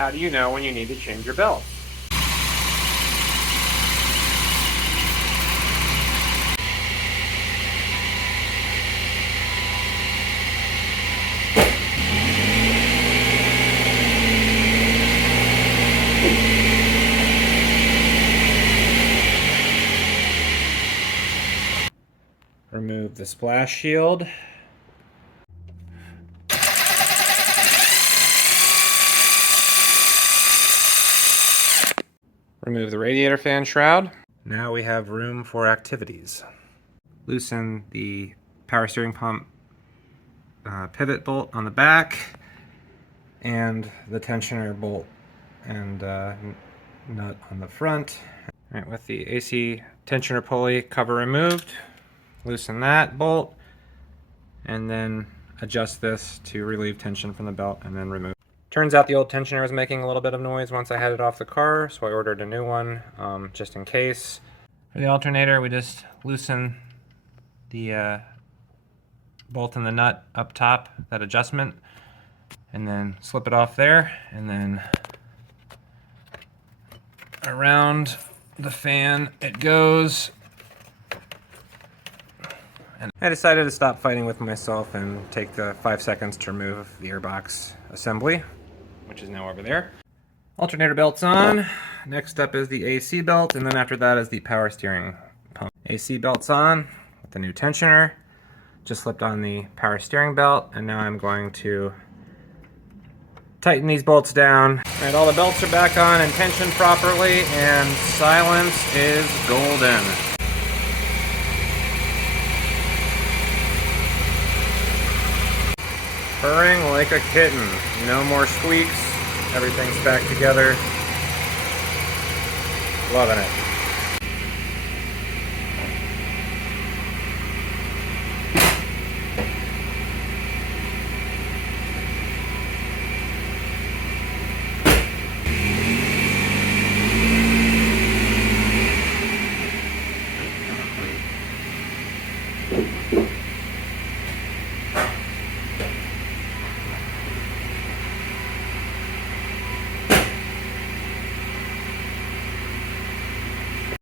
How do you know when you need to change your belt? Remove the splash shield. Remove the radiator fan shroud. Now we have room for activities. Loosen the power steering pump pivot bolt on the back and the tensioner bolt and nut on the front. All right, with the AC tensioner pulley cover removed, loosen that bolt and then adjust this to relieve tension from the belt and then remove. Turns out the old tensioner was making a little bit of noise once I had it off the car, so I ordered a new one just in case. For the alternator, we just loosen the bolt and the nut up top, that adjustment, and then slip it off there, and then around the fan it goes. And I decided to stop fighting with myself and take the 5 seconds to remove the airbox assembly, which is now over there. Alternator belt's on. Next up is the AC belt, and then after that is the power steering pump. AC belt's on with the new tensioner. Just slipped on the power steering belt, and now I'm going to tighten these bolts down. All right, all the belts are back on and tensioned properly, and silence is golden. Purring like a kitten. No more squeaks. Everything's back together. Loving it.